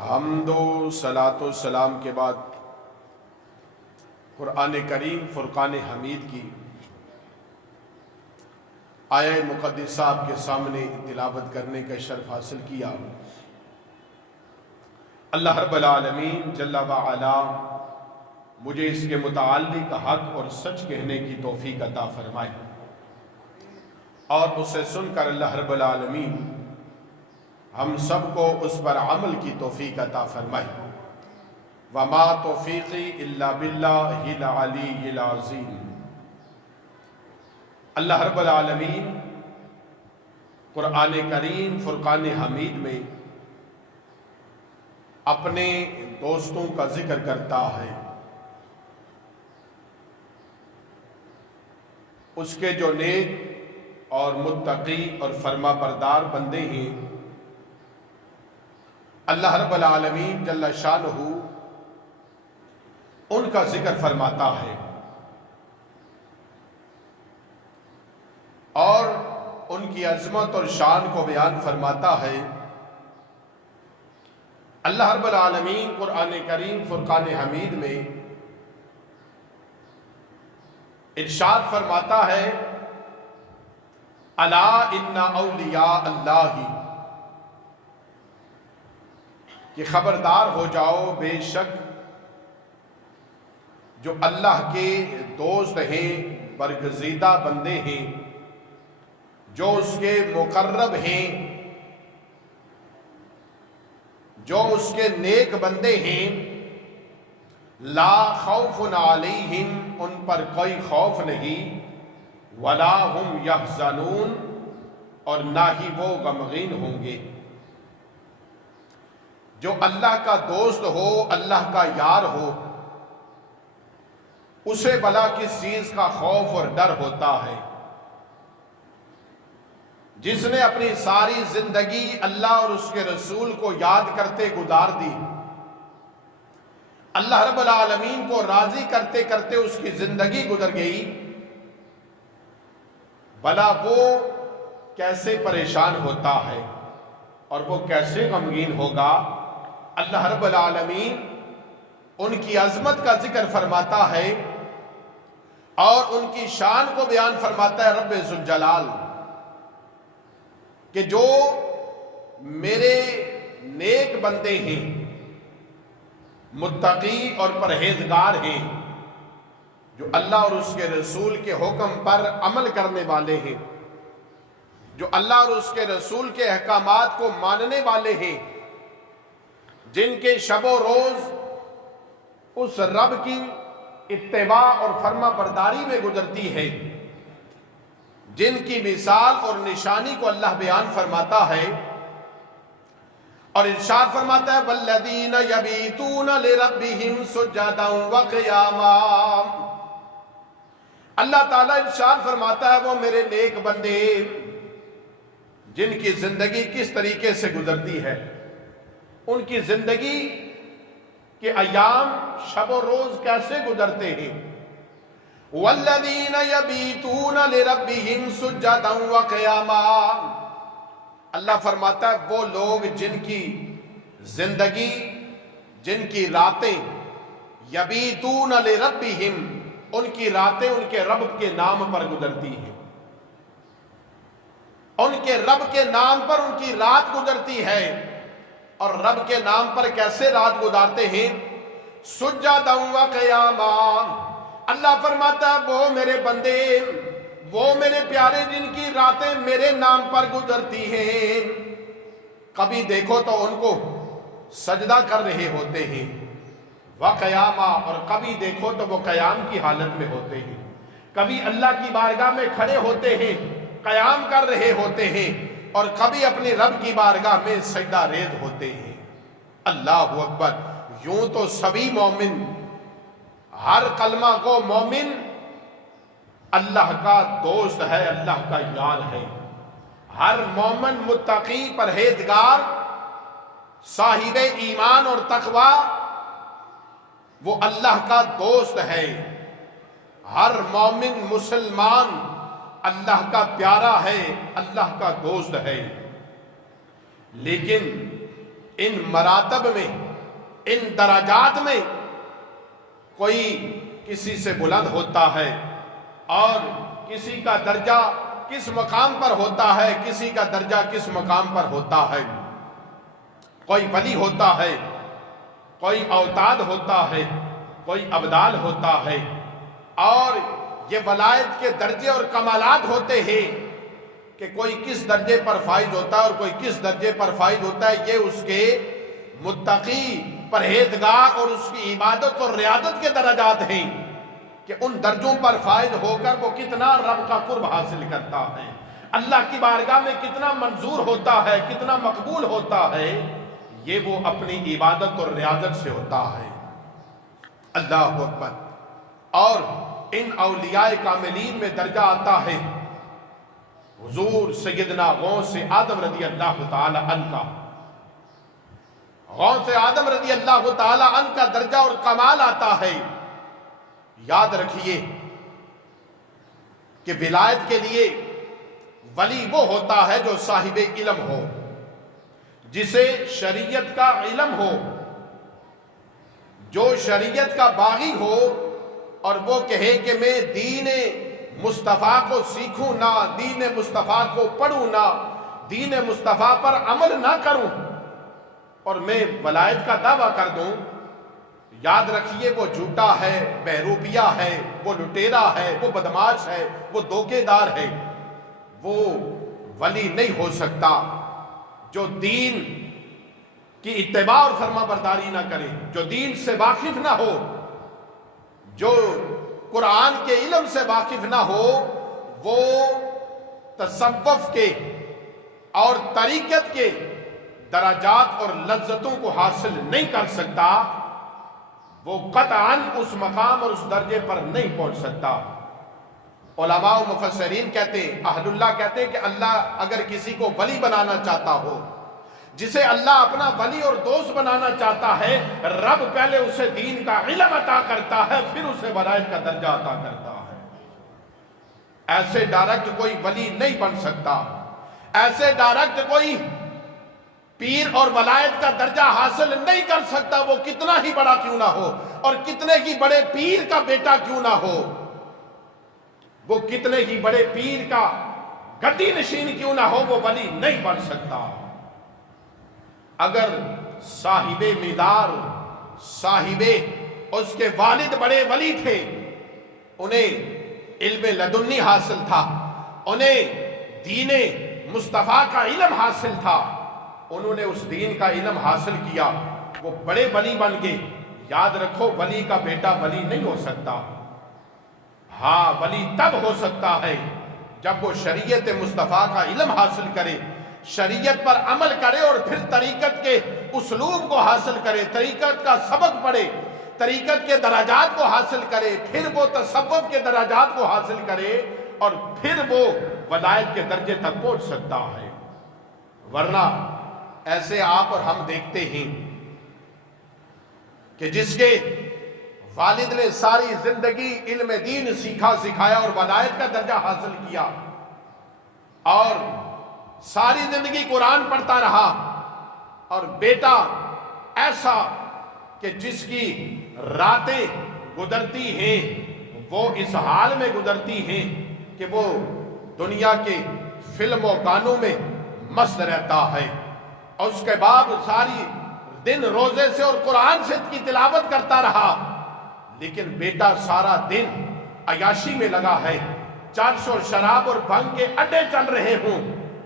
حمد و صلاۃ و سلام کے بعد قرآن کریم فرقان حمید کی آیہ مقدسہ آپ کے سامنے تلاوت کرنے کا شرف حاصل کیا۔ اللہ رب العالمین جل وعلا مجھے اس کے متعلق حق اور سچ کہنے کی توفیق عطا فرمائے، اور اسے سن کر اللہ رب العالمین ہم سب کو اس پر عمل کی توفیق عطا فرمائے۔ وما توفیقی الا باللہ العلی العظیم۔ اللہ رب العالمین قرآن کریم فرقان حمید میں اپنے دوستوں کا ذکر کرتا ہے، اس کے جو نیک اور متقی اور فرما بردار بندے ہیں، اللہ رب العالمین جل شانہ ان کا ذکر فرماتا ہے اور ان کی عظمت اور شان کو بیان فرماتا ہے۔ اللہ رب العالمین قرآن کریم فرقان حمید میں ارشاد فرماتا ہے، الا ان اولیاء اللہ، کہ خبردار ہو جاؤ، بے شک جو اللہ کے دوست ہیں، برگزیدہ بندے ہیں، جو اس کے مقرب ہیں، جو اس کے نیک بندے ہیں، لا خوف علیہم، ان پر کوئی خوف نہیں، ولا ہم یحزنون، اور نہ ہی وہ غمگین ہوں گے۔ جو اللہ کا دوست ہو، اللہ کا یار ہو، اسے بھلا کس چیز کا خوف اور ڈر ہوتا ہے؟ جس نے اپنی ساری زندگی اللہ اور اس کے رسول کو یاد کرتے گزار دی، اللہ رب العالمین کو راضی کرتے کرتے اس کی زندگی گزر گئی، بھلا وہ کیسے پریشان ہوتا ہے اور وہ کیسے غمگین ہوگا؟ اللہ رب العالمین ان کی عظمت کا ذکر فرماتا ہے اور ان کی شان کو بیان فرماتا ہے رب ذوالجلال، کہ جو میرے نیک بندے ہیں، متقی اور پرہیزگار ہیں، جو اللہ اور اس کے رسول کے حکم پر عمل کرنے والے ہیں، جو اللہ اور اس کے رسول کے احکامات کو ماننے والے ہیں، جن کے شب و روز اس رب کی اتباع اور فرما برداری میں گزرتی ہے، جن کی مثال اور نشانی کو اللہ بیان فرماتا ہے اور ارشاد فرماتا ہے، والذین یبیتون لربہم سجدا وقیاما۔ اللہ تعالیٰ ارشاد فرماتا ہے، وہ میرے نیک بندے جن کی زندگی کس طریقے سے گزرتی ہے، ان کی زندگی کے ایام شب و روز کیسے گزرتے ہیں۔ والذین یبیتون لربہم سجدا وقیاما، اللہ فرماتا ہے وہ لوگ جن کی زندگی، جن کی راتیں، یبیتون لربہم، ان کی راتیں ان کے رب کے نام پر گزرتی ہیں، ان کے رب کے نام پر ان کی رات گزرتی ہے۔ اور رب کے نام پر کیسے رات گزارتے ہیں؟ سجدا وقیاما۔ اللہ فرماتا ہے وہ میرے بندے، وہ میرے پیارے جن کی راتیں میرے نام پر گزرتی ہیں، کبھی دیکھو تو ان کو سجدہ کر رہے ہوتے ہیں، وقیاما، اور کبھی دیکھو تو وہ قیام کی حالت میں ہوتے ہیں، کبھی اللہ کی بارگاہ میں کھڑے ہوتے ہیں، قیام کر رہے ہوتے ہیں، اور کبھی اپنی رب کی بارگاہ میں سجدہ ریز ہوتے ہیں۔ اللہ اکبر۔ یوں تو سبھی مومن، ہر کلمہ کو مومن اللہ کا دوست ہے، اللہ کا یار ہے۔ ہر مومن متقی پرہیزگار صاحب ایمان اور تقوی وہ اللہ کا دوست ہے۔ ہر مومن مسلمان اللہ کا پیارا ہے، اللہ کا دوست ہے۔ لیکن ان مراتب میں، ان درجات میں کوئی کسی سے بلند ہوتا ہے اور کسی کا درجہ کس مقام پر ہوتا ہے، کسی کا درجہ کس مقام پر ہوتا ہے۔ کوئی ولی ہوتا ہے، کوئی اوتاد ہوتا ہے، کوئی ابدال ہوتا ہے، اور یہ ولایت کے درجے اور کمالات ہوتے ہیں کہ کوئی کس درجے پر فائز ہوتا ہے اور کوئی کس درجے پر فائز ہوتا ہے۔ یہ اس کے متقی، پرہیزگار اور اس کی عبادت اور ریاضت کے درجات ہیں کہ ان درجوں پر فائز ہو کر وہ کتنا رب کا قرب حاصل کرتا ہے، اللہ کی بارگاہ میں کتنا منظور ہوتا ہے، کتنا مقبول ہوتا ہے، یہ وہ اپنی عبادت اور ریاضت سے ہوتا ہے۔ اللہ اکبر۔ اور ان اولیاء کاملین میں درجہ آتا ہے حضور سیدنا غوث آدم رضی اللہ تعالی عنہ کا۔ غوث آدم رضی اللہ تعالی عنہ کا درجہ اور کمال آتا ہے۔ یاد رکھیے کہ ولایت کے لیے ولی وہ ہوتا ہے جو صاحب علم ہو، جسے شریعت کا علم ہو، جو شریعت کا باغی ہو، اور وہ کہے کہ میں دین مصطفیٰ کو سیکھوں نہ، دین مصطفیٰ کو پڑھوں نہ، دین مصطفیٰ پر عمل نہ کروں، اور میں ولایت کا دعویٰ کر دوں، یاد رکھیے وہ جھوٹا ہے، بہروپیہ ہے، وہ لٹیرا ہے، وہ بدماش ہے، وہ دھوکے دار ہے، وہ ولی نہیں ہو سکتا۔ جو دین کی اتباع اور فرما برداری نہ کرے، جو دین سے واقف نہ ہو، جو قرآن کے علم سے واقف نہ ہو، وہ تصوف کے اور طریقت کے درجات اور لذتوں کو حاصل نہیں کر سکتا، وہ قطعاً اس مقام اور اس درجے پر نہیں پہنچ سکتا۔ علماء و مفسرین کہتے ہیں، اہل اللہ کہتے ہیں کہ اللہ اگر کسی کو ولی بنانا چاہتا ہو، جسے اللہ اپنا ولی اور دوست بنانا چاہتا ہے، رب پہلے اسے دین کا علم عطا کرتا ہے، پھر اسے ولایت کا درجہ عطا کرتا ہے۔ ایسے ڈائریکٹ کوئی ولی نہیں بن سکتا، ایسے ڈائریکٹ کوئی پیر اور ولایت کا درجہ حاصل نہیں کر سکتا، وہ کتنا ہی بڑا کیوں نہ ہو، اور کتنے ہی بڑے پیر کا بیٹا کیوں نہ ہو، وہ کتنے ہی بڑے پیر کا گدی نشین کیوں نہ ہو، وہ ولی نہیں بن سکتا۔ اگر صاحب مدار، صاحب اس کے والد بڑے ولی تھے، انہیں علم لدنی حاصل تھا، انہیں دین مصطفیٰ کا علم حاصل تھا، انہوں نے اس دین کا علم حاصل کیا، وہ بڑے ولی بن گئے۔ یاد رکھو ولی کا بیٹا ولی نہیں ہو سکتا۔ ہاں ولی تب ہو سکتا ہے جب وہ شریعت مصطفیٰ کا علم حاصل کرے، شریعت پر عمل کرے، اور پھر طریقت کے اسلوب کو حاصل کرے، طریقت کا سبق پڑھے، طریقت کے درجات کو حاصل کرے، پھر وہ تصوف کے درجات کو حاصل کرے، اور پھر وہ ولایت کے درجے تک پہنچ سکتا ہے۔ ورنہ ایسے آپ اور ہم دیکھتے ہیں کہ جس کے والد نے ساری زندگی علم دین سیکھا سکھایا اور ولایت کا درجہ حاصل کیا، اور ساری زندگی قرآن پڑھتا رہا، اور بیٹا ایسا کہ جس کی راتیں گزرتی ہیں وہ اس حال میں گزرتی ہیں کہ وہ دنیا کے فلم و گانوں میں مست رہتا ہے، اور اس کے بعد ساری دن روزے سے اور قرآن سے کی تلاوت کرتا رہا، لیکن بیٹا سارا دن عیاشی میں لگا ہے، چرس اور شراب اور بھنگ کے اڈے چل رہے ہوں،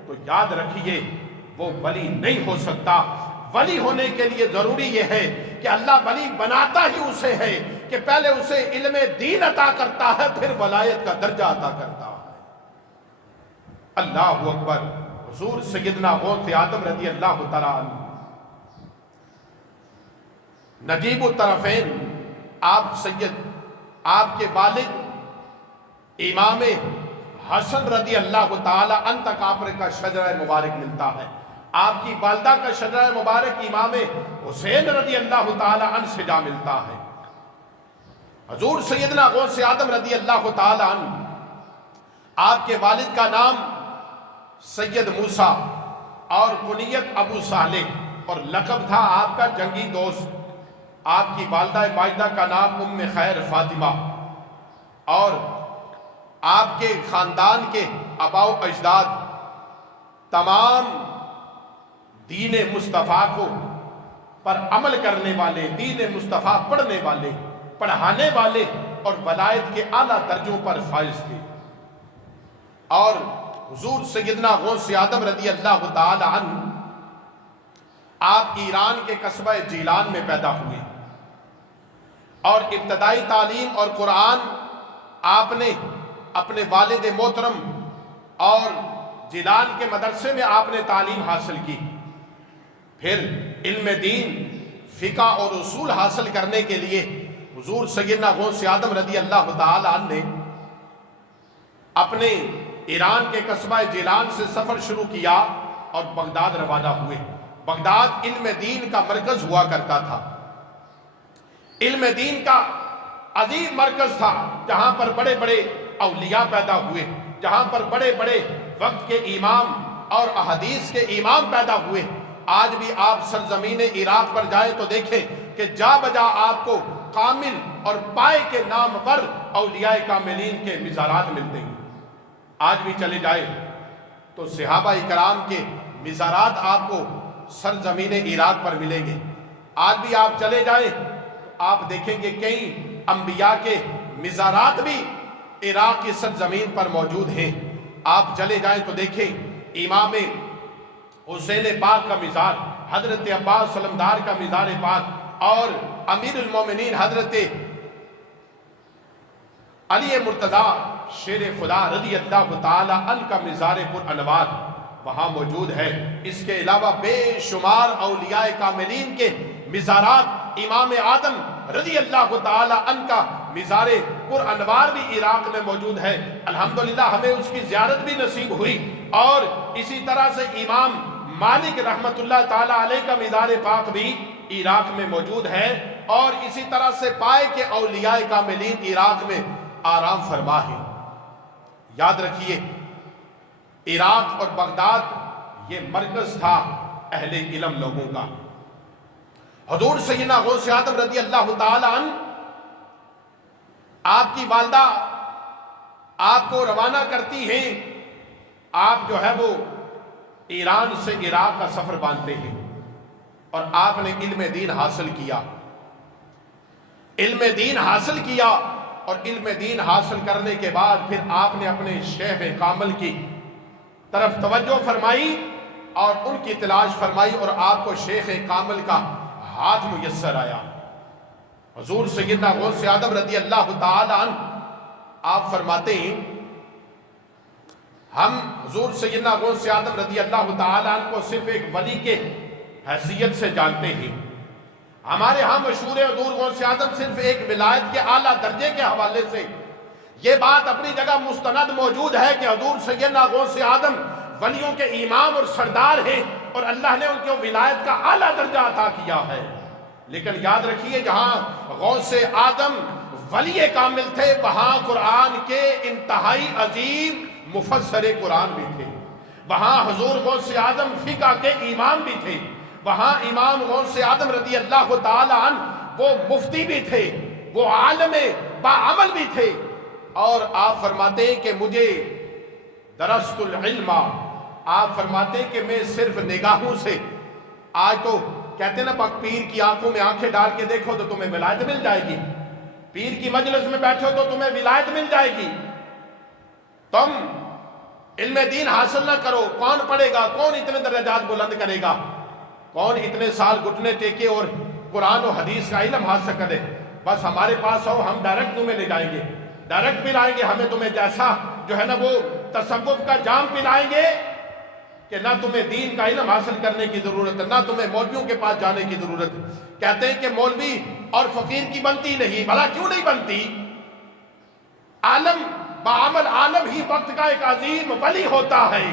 تو یاد رکھیے وہ ولی نہیں ہو سکتا۔ ولی ہونے کے لیے ضروری یہ ہے کہ اللہ ولی بناتا ہی اسے ہے کہ پہلے اسے علم دین عطا کرتا ہے، پھر ولایت کا درجہ عطا کرتا ہے۔ اللہ اکبر۔ حضور سیدنا غوث آدم رضی اللہ تعالیٰ عنہ نجیب الطرفین، آپ کے والد امام حسن رضی اللہ تعالی عنہ تک آپ کا شجرہ مبارک ملتا ہے، آپ کی والدہ کا شجرہ مبارک امام حسین رضی اللہ تعالی عنہ سے جا ملتا ہے۔ حضور سیدنا غوث آدم رضی اللہ تعالی عنہ، آپ کے والد کا نام سید موسیٰ اور کنیت ابو صالح، اور لقب تھا آپ کا جنگی دوست۔ آپ کی والدہ ماجدہ کا نام ام خیر فاطمہ، اور آپ کے خاندان کے آباء و اجداد تمام دین مصطفیٰ کو پر عمل کرنے والے، دین مصطفیٰ پڑھنے والے، پڑھانے والے اور ولایت کے اعلیٰ درجوں پر فائز تھے۔ اور حضور سیدنا غوث اعظم رضی اللہ تعالی عنہ آپ ایران کے قصبہ جیلان میں پیدا ہوئے، اور ابتدائی تعلیم اور قرآن آپ نے اپنے والد محترم اور جیلان کے مدرسے میں آپ نے تعلیم حاصل کی۔ پھر علم دین، فقہ اور اصول حاصل کرنے کے لیے حضور سیدنا غوث اعظم رضی اللہ تعالی عنہ نے اپنے ایران کے قصبہ جیلان سے سفر شروع کیا اور بغداد روانہ ہوئے۔ بغداد علم دین کا مرکز ہوا کرتا تھا، علم دین کا عظیم مرکز تھا، جہاں پر بڑے بڑے اولیاء پیدا ہوئے، جہاں پر بڑے بڑے وقت کے امام اور احادیث کے امام پیدا ہوئے۔ آج بھی آپ سرزمین عراق پر جائیں تو دیکھیں کہ جا بجا آپ کو کامل اور پائے کے نام پر اولیاء کاملین کے مزارات ملتے ہیں۔ آج بھی چلے جائیں تو صحابہ کرام کے مزارات آپ کو سرزمین عراق پر ملیں گے۔ آج بھی آپ چلے جائیں تو آپ دیکھیں گے کئی انبیاء کے مزارات بھی عراق کی سرزمین پر موجود ہیں۔ آپ چلے جائیں تو دیکھیں امام حسین پاک کا مزار، حضرت عباس سلمدار کا مزار پاک، اور امیر المومنین حضرت علی مرتضیٰ شیر خدا رضی اللہ تعالی عنہ کا مزار پر انوار وہاں موجود ہے۔ اس کے علاوہ بے شمار اولیاء کاملین کے مزارات، امام آدم رضی اللہ تعالی عنہ کا مزار پر انوار بھی عراق میں موجود ہے۔ الحمدللہ ہمیں اس کی زیارت بھی نصیب ہوئی، اور اسی طرح سے امام مالک رحمت اللہ تعالی علیہ کا مزار پاک بھی عراق میں موجود ہے، اور اسی طرح سے پائے کے اولیاء کاملین عراق میں آرام فرما ہے۔ یاد رکھیے عراق اور بغداد یہ مرکز تھا اہل علم لوگوں کا۔ حضور سیدنا غوث اعظم رضی اللہ تعالی عنہ، آپ کی والدہ آپ کو روانہ کرتی ہیں، آپ جو ہے وہ ایران سے عراق کا سفر باندھتے ہیں، اور آپ نے علم دین حاصل کیا، علم دین حاصل کیا، اور علم دین حاصل کرنے کے بعد پھر آپ نے اپنے شیخ کامل کی طرف توجہ فرمائی اور ان کی تلاش فرمائی، اور آپ کو شیخ کامل کا ہاتھ میسر آیا۔ حضور سیدنا غوث اعظم رضی اللہ تعالی عنہ آپ فرماتے ہیں، ہم حضور سیدنا غوث اعظم رضی اللہ تعالی عنہ کو صرف ایک ولی کے حیثیت سے جانتے ہیں۔ ہمارے ہاں مشہور ہے حضور غوث اعظم صرف ایک ولایت کے اعلیٰ درجے کے حوالے سے یہ بات اپنی جگہ مستند موجود ہے کہ حضور سیدنا غوث اعظم ولیوں کے امام اور سردار ہیں، اور اللہ نے ان کو ولایت کا اعلیٰ درجہ عطا کیا ہے۔ لیکن یاد رکھیے جہاں غوث اعظم ولی کامل تھے، وہاں قرآن کے انتہائی عظیم مفسر قرآن بھی تھے، وہاں حضور غوث اعظم فقہ کے امام بھی تھے، وہاں امام غوث اعظم رضی اللہ تعالی عنہ وہ مفتی بھی تھے، وہ عالم باعمل بھی تھے۔ اور آپ فرماتے ہیں کہ مجھے درست العلم، آپ فرماتے ہیں کہ میں صرف نگاہوں سے، آج تو کہتے ہیں نا پیر کی آنکھوں میں آنکھیں ڈال کے دیکھو تو تمہیں ولایت مل جائے گی، پیر کی مجلس میں بیٹھو تو تمہیں ولایت مل جائے گی۔ تم علم دین حاصل نہ کرو، کون پڑھے گا؟ کون اتنے درجات بلند کرے گا؟ کون اتنے سال گھٹنے ٹیکے اور قرآن و حدیث کا علم حاصل کرے؟ بس ہمارے پاس ہو، ہم ڈائریکٹ تمہیں لے جائیں گے، ڈائریکٹ پلائیں گے، ہمیں تمہیں جیسا جو ہے نا وہ تصوف کا جام پلائیں گے کہ نہ تمہیں دین کا علم حاصل کرنے کی ضرورت ہے، نہ تمہیں مولویوں کے پاس جانے کی ضرورت ہے۔ کہتے ہیں کہ مولوی اور فقیر کی بنتی نہیں، بھلا کیوں نہیں بنتی؟ عالم بعمل عالم ہی وقت کا ایک عظیم ولی ہوتا ہے،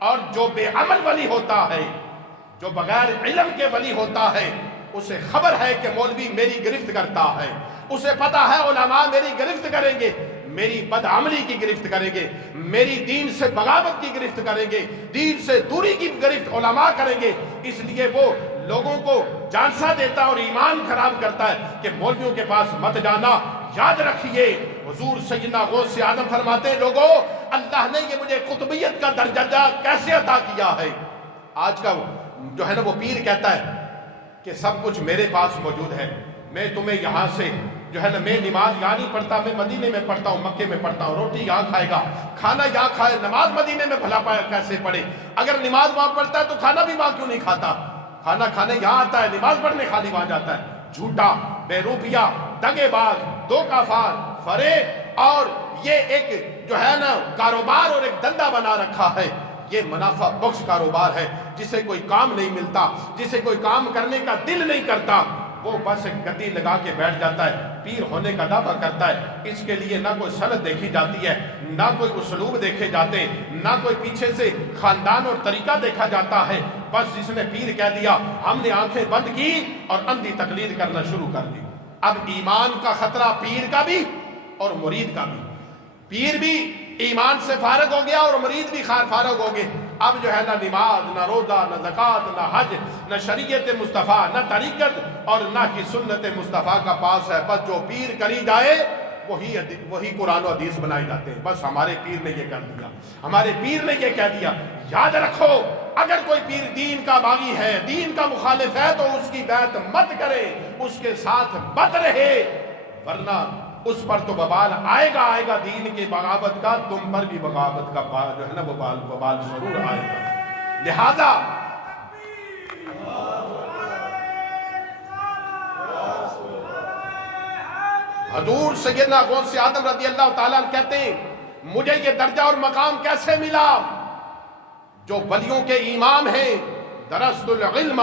اور جو بے عمل ولی ہوتا ہے، جو بغیر علم کے ولی ہوتا ہے، اسے خبر ہے کہ مولوی میری گرفت کرتا ہے، اسے پتا ہے علماء میری گرفت کریں گے، میری بدعملی کی گرفت کریں گے، میری دین سے بغاوت کی گرفت کریں گے، دین سے دوری کی گرفت علماء کریں گے۔ اس لیے وہ لوگوں کو جانسا دیتا اور ایمان خراب کرتا ہے کہ مولویوں کے پاس مت جانا۔ یاد رکھیے حضور سیدنا غوث اعظم فرماتے ہیں لوگوں اللہ نے یہ مجھے قطبیت کا درجہ کیسے عطا کیا ہے۔ آج کا جو ہے نا وہ پیر کہتا ہے کہ سب کچھ میرے پاس موجود ہے، میں تمہیں یہاں سے جو ہے نا میں نماز یہاں نہیں پڑھتا، میں مدینے میں پڑھتا ہوں، مکے میں پڑھتا ہوں، روٹی یہاں کھائے گا، کھانا یہاں کھائے، نماز مدینے میں بھلا پایا کیسے پڑھے؟ اگر نماز وہاں پڑھتا ہے تو کھانا بھی وہاں کیوں نہیں کھاتا؟ کھانا کھانے یہاں آتا ہے، نماز پڑھنے خالی وہاں جاتا ہے۔ جھوٹا، بے روپیہ، دگے باز، دھوکہ باز، فریب، اور یہ ایک جو ہے نا کاروبار اور ایک دندہ بنا رکھا ہے۔ یہ منافع بخش کاروبار ہے، جسے کوئی کام نہیں ملتا، جسے کوئی کام کرنے کا دل نہیں کرتا، وہ بس ایک گدی لگا کے بیٹھ جاتا ہے، پیر ہونے کا دعویٰ کرتا ہے۔ اس کے لیے نہ کوئی سند دیکھی جاتی ہے، نہ کوئی اسلوب دیکھے جاتے، نہ کوئی پیچھے سے خاندان اور طریقہ دیکھا جاتا ہے۔ بس جس نے پیر کہہ دیا ہم نے آنکھیں بند کی اور اندھی تقلید کرنا شروع کر دی۔ اب ایمان کا خطرہ پیر کا بھی اور مرید کا بھی۔ پیر بھی ایمان سے فارغ ہو گیا اور مرید بھی فارغ ہو گئے۔ اب جو ہے نہ نماز، نہ روزہ، نہ زکوٰۃ، نہ حج، نہ شریعت مصطفیٰ، نہ طریقت اور نہ ہی سنت مصطفیٰ کا پاس ہے۔ بس جو پیر کری جائے وہی قرآن و حدیث بنائے جاتے ہیں۔ بس ہمارے پیر نے یہ کر دیا، ہمارے پیر نے یہ کہہ دیا۔ یاد رکھو اگر کوئی پیر دین کا باغی ہے، دین کا مخالف ہے تو اس کی بیعت مت کرے، اس کے ساتھ مت رہے، ورنہ اس پر تو وبال آئے گا دین کے بغاوت کا، تم پر بھی بغاوت کا جو ہے نا وبال ضرور آئے گا۔ لہذا حضور سیدنا غوث اعظم رضی اللہ تعالیٰ عنہ کہتے ہیں مجھے یہ درجہ اور مقام کیسے ملا؟ جو ولیوں کے امام ہیں، درست العلم،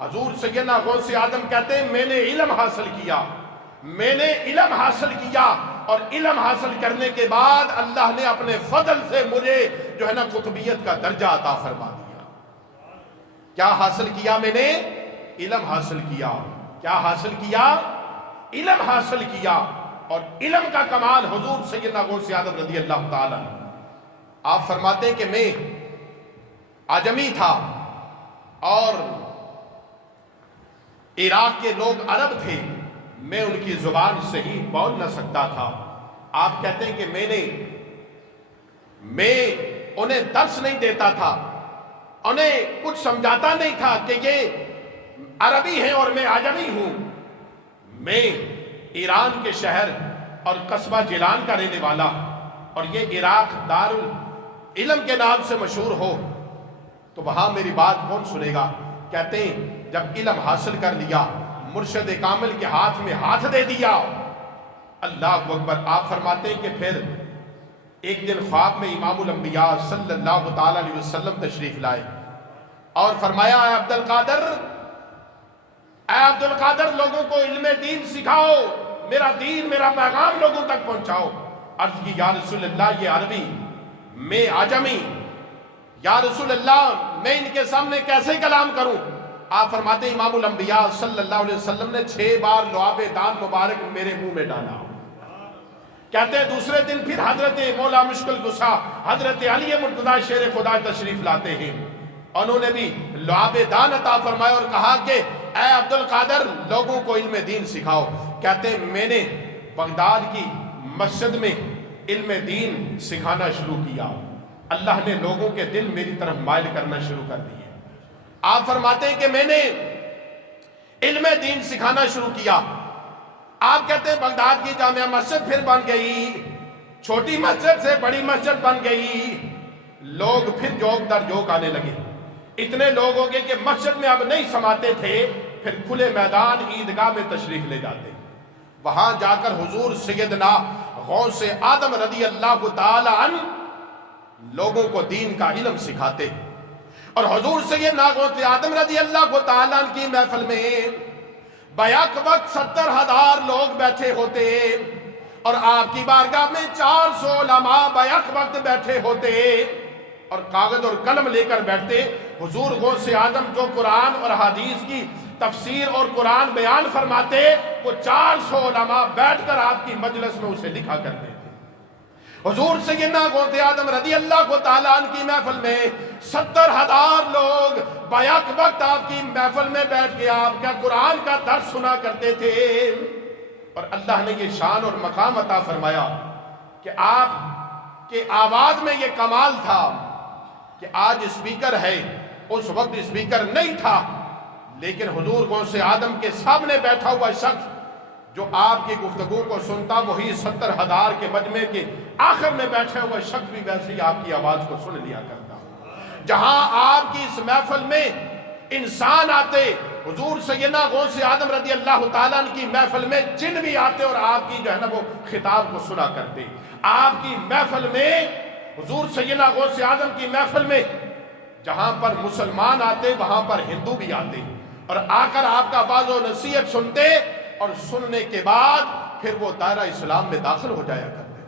حضور سیدنا غوث اعظم کہتے ہیں میں نے علم حاصل کیا، میں نے علم حاصل کیا، اور علم حاصل کرنے کے بعد اللہ نے اپنے فضل سے مجھے جو ہے نا قطبیت کا درجہ عطا فرما دیا۔ کیا حاصل کیا میں نے؟ علم حاصل کیا۔ کیا حاصل کیا؟ علم حاصل کیا۔ اور علم کا کمال حضور سیدنا غوث اعظم رضی اللہ تعالیٰ آپ فرماتے ہیں کہ میں عجمی تھا اور عراق کے لوگ عرب تھے، میں ان کی زبان صحیح بول نہ سکتا تھا۔ آپ کہتے ہیں کہ میں انہیں درس نہیں دیتا تھا، انہیں کچھ سمجھاتا نہیں تھا کہ یہ عربی ہیں اور میں عجمی ہوں۔ میں ایران کے شہر اور قصبہ جیلان کا رہنے والا، اور یہ عراق دارالعلم کے نام سے مشہور ہو تو وہاں میری بات کون سنے گا؟ کہتے ہیں جب علم حاصل کر لیا، مرشد کامل کے ہاتھ میں ہاتھ دے دیا، اللہ اکبر۔ آپ فرماتے ہیں کہ پھر ایک دن خواب میں امام الانبیاء صلی اللہ تعالی علیہ وسلم تشریف لائے اور فرمایا اے عبد القادر لوگوں کو علم دین سکھاؤ، میرا دین، میرا پیغام لوگوں تک پہنچاؤ۔ عرض کی یا رسول اللہ یہ عربی، میں عجمی، یا رسول اللہ میں ان کے سامنے کیسے کلام کروں؟ آپ فرماتے ہیں امام الانبیاء صلی اللہ علیہ وسلم نے 6 بار لعاب دان مبارک میرے منہ میں ڈالا۔ کہتے ہیں دوسرے دن پھر حضرت مولا مشکل گسا حضرت علی مرتضیٰ شیر خدا تشریف لاتے ہیں، انہوں نے بھی لعاب دان عطا فرمایا اور کہا کہ اے عبد القادر لوگوں کو علم دین سکھاؤ۔ کہتے ہیں میں نے بغداد کی مسجد میں علم دین سکھانا شروع کیا، اللہ نے لوگوں کے دل میری طرف مائل کرنا شروع کر دیے۔ آپ فرماتے ہیں کہ میں نے علم دین سکھانا شروع کیا۔ آپ کہتے ہیں بغداد کی جامع مسجد پھر بن گئی، چھوٹی مسجد سے بڑی مسجد بن گئی، لوگ پھر جوک در جوک آنے لگے، اتنے لوگ ہو گئے کہ مسجد میں اب نہیں سماتے تھے، پھر کھلے میدان عیدگاہ میں تشریف لے جاتے، وہاں جا کر حضور سیدنا غوث اعظم رضی اللہ تعالی عنہ لوگوں کو دین کا علم سکھاتے، اور حضور سیدنا غوث اعظم رضی اللہ تعالیٰ عنہ کی محفل میں بیک وقت 70,000 لوگ بیٹھے ہوتے، اور آپ کی بارگاہ میں 400 علماء بیک وقت بیٹھے ہوتے اور کاغذ اور قلم لے کر بیٹھتے۔ حضور غوث اعظم جو قرآن اور حدیث کی تفسیر اور قرآن بیان فرماتے، وہ 400 علماء بیٹھ کر آپ کی مجلس میں اسے لکھا کرتے تھے۔ حضور سیدنا غوث آدم رضی اللہ تعالیٰ عنہ کی محفل میں 70,000 لوگ بیک وقت آپ کی محفل میں بیٹھ کے آپ کا قرآن کا درس سنا کرتے تھے، اور اللہ نے یہ شان اور مقام عطا فرمایا کہ آپ کے آواز میں یہ کمال تھا کہ آج اسپیکر ہے، اس وقت اسپیکر نہیں تھا، لیکن حضور غوث آدم کے سامنے بیٹھا ہوا شخص جو آپ کی گفتگو کو سنتا، وہی 70,000 کے مجمع کے آخر میں بیٹھے ہوئے شخص بھی ویسے ہی آپ کی آواز کو سن لیا کرتا۔ جہاں آپ کی اس محفل میں انسان آتے، حضور سیدنا غوث آدم رضی اللہ تعالیٰ عنہ کی محفل میں جن بھی آتے اور آپ کی جو ہے نا وہ خطاب کو سنا کرتے۔ آپ کی محفل میں، حضور سیدنا غوث آدم کی محفل میں جہاں پر مسلمان آتے وہاں پر ہندو بھی آتے، اور آ کر آپ کا واعظ و نصیحت سنتے، اور سننے کے بعد پھر وہ دائرہ اسلام میں داخل ہو جایا کرتے۔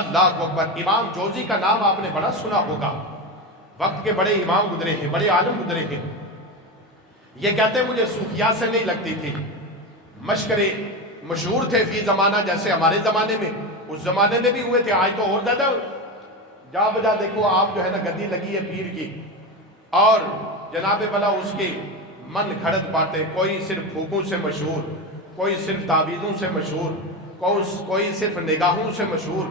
اللہ اکبر۔ امام جوزی کا نام آپ نے بڑا سنا ہوگا، وقت کے بڑے امام گزرے ہیں، بڑے عالم گزرے ہیں۔ یہ کہتے ہیں مجھے صوفیات سے نہیں لگتی تھی، مشکرے مشہور تھے فی زمانہ، جیسے ہمارے زمانے میں، اس زمانے میں بھی ہوئے تھے، آج تو اور زیادہ جا بجا دیکھو آپ جو ہے نا گدی لگی ہے پیر کی، اور جناب بلا اس کی من گھڑت باتیں، کوئی صرف پھوکوں سے مشہور، کوئی صرف تعویذوں سے مشہور، کوئی صرف نگاہوں سے مشہور،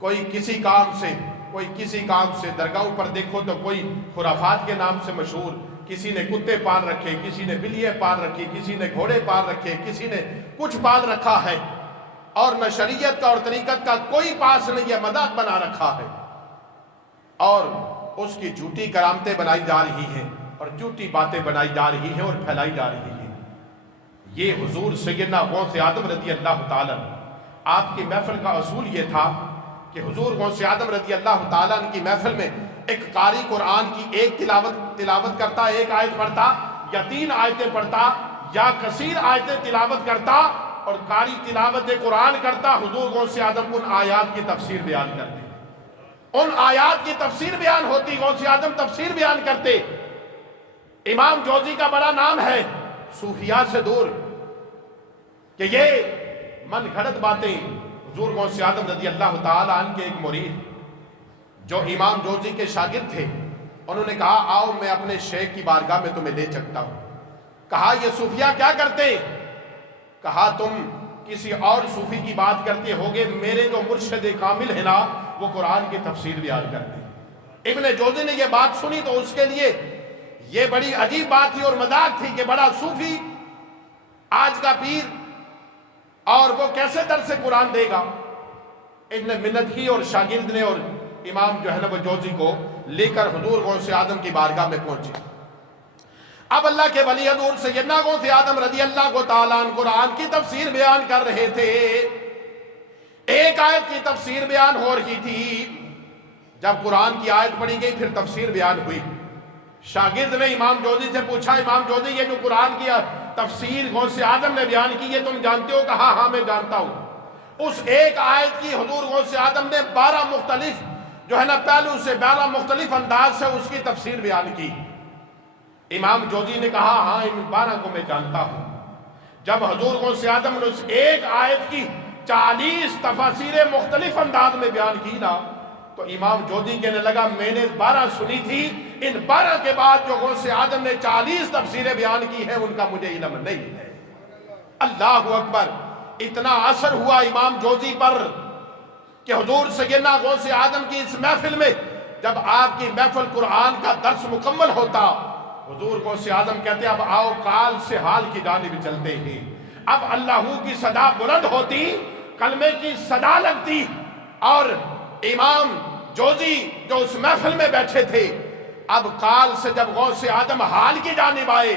کوئی کسی کام سے، کوئی کسی کام سے، درگاہوں پر دیکھو تو کوئی خرافات کے نام سے مشہور، کسی نے کتے پال رکھے، کسی نے بلیاں پال رکھی، کسی نے گھوڑے پال رکھے، کسی نے کچھ پال رکھا ہے، اور نہ شریعت کا اور طریقت کا کوئی پاس نہیں ہے، مذاق بنا رکھا ہے، اور اس کی جھوٹی کرامتیں بنائی جا رہی ہیں، اور جھوٹی باتیں بنائی جا رہی ہیں اور پھیلائی جا رہی ہیں۔ یہ حضور سیدنا غوث آدم رضی اللہ تعالیٰ آپ کی محفل کا اصول یہ تھا کہ حضور غوث آدم رضی اللہ تعالیٰ کی محفل میں ایک قاری قرآن کی ایک تلاوت کرتا، ایک آیت پڑھتا، یا 3 آیتیں پڑھتا، یا کثیر آیتیں تلاوت کرتا، اور قاری تلاوت قرآن کرتا، حضور غوث آدم ان آیات کی تفسیر بیان کرتے، ان آیات کی تفسیر بیان ہوتی، غوث آدم تفسیر بیان کرتے۔ امام جوزی کا بڑا نام ہے صوفیات سے دور، کہ یہ من گھڑت باتیں۔ حضور غوث آدم رضی اللہ تعالیٰ عنہ کے ایک مرید جو امام جوزی کے شاگرد تھے، انہوں نے کہا آؤ میں اپنے شیخ کی بارگاہ میں تمہیں لے چکتا ہوں۔ کہا یہ صوفیہ کیا کرتے؟ کہا تم کسی اور صوفی کی بات کرتے ہوگے، میرے جو مرشد کامل ہے نا وہ قرآن کی تفسیر بیان کرتے۔ ابن جوزی نے یہ بات سنی تو اس کے لیے یہ بڑی عجیب بات تھی اور مذاق تھی کہ بڑا صوفی آج کا پیر، اور وہ کیسے درس قرآن دے گا؟ ابن منت کی اور شاگرد نے اور امام جو ہے نا وہ جوزی کو لے کر حضور غوث آدم کی بارگاہ میں پہنچے۔ اب اللہ کے ولی حضور سیدنا غوث آدم رضی اللہ تعالیٰ عنہ قرآن کی تفسیر بیان کر رہے تھے۔ ایک آیت کی تفسیر بیان ہو رہی تھی، جب قرآن کی آیت پڑھی گئی پھر تفسیر بیان ہوئی۔ شاگرد نے امام جوزی سے پوچھا امام جوزی یہ جو قرآن کی تفسیر غوث آدم نے بیان کی یہ تم جانتے ہو؟ کہا ہاں میں جانتا ہوں۔ اس ایک آیت کی حضور غوث آدم نے 12 مختلف جو ہے نا پہلو سے 12 مختلف انداز سے اس کی تفسیر بیان کی۔ امام جوزی نے کہا ہاں ان 12 کو میں جانتا ہوں۔ جب حضور غوث آدم نے اس ایک آیت کی 40 تفاسیریں مختلف انداز میں بیان کی نا تو امام جوزی کہنے لگا میں نے 12 سنی تھی، ان 12 کے بعد جو غوث آدم نے 40 تفسیریں بیان کی ہیں ان کا مجھے علم نہیں ہے۔ اللہ اکبر۔ اتنا اثر ہوا امام جوزی پر کہ حضور سیدنا غوث آدم کی اس محفل میں جب آپ کی محفل قرآن کا درس مکمل ہوتا، حضور غوث آدم کہتے اب آؤ قال سے حال کی جانب چلتے ہیں۔ اب اللہ کی صدا بلند ہوتی، کلمے کی صدا لگتی، اور امام جوزی جو اس محفل میں بیٹھے تھے اب قال سے جب غوث آدم حال کی جانب آئے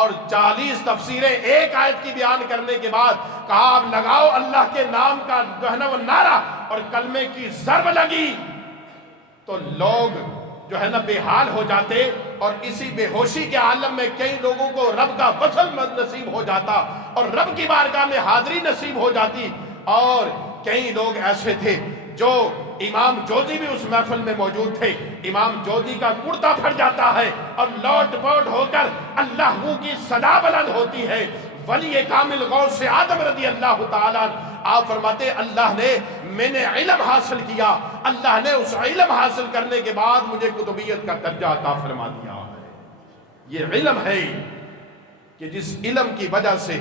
اور 40 تفسیریں ایک آیت کی بیان کرنے کے بعد کہا اب لگاؤ اللہ کے نام کا جو ہے نا وہ نعرہ، اور کلمے کی ضرب لگی تو لوگ جو ہے نا بے حال ہو جاتے، اور اسی بے ہوشی کے عالم میں کئی لوگوں کو رب کا وصل نصیب ہو جاتا اور رب کی بارگاہ میں حاضری نصیب ہو جاتی۔ اور کئی لوگ ایسے تھے جو امام جوزی بھی اس محفل میں موجود تھے، امام جوزی کا کرتا پھٹ جاتا ہے اور لوٹ پوٹ ہو کر اللہ کی صدا بلند ہوتی ہے۔ ولی کامل غوث آدم رضی اللہ تعالیٰ آپ فرماتے اللہ نے میں نے علم حاصل کیا، اللہ نے اس علم حاصل کرنے کے بعد مجھے کتبیت کا درجہ عطا فرما دیا ہے۔ یہ علم ہے کہ جس علم کی وجہ سے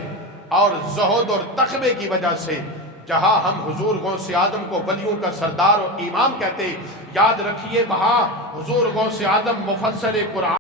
اور زہد اور تقوی کی وجہ سے جہاں ہم حضور غوث اعظم کو ولیوں کا سردار اور امام کہتے، یاد رکھیے وہاں حضور غوث اعظم مفسر قرآن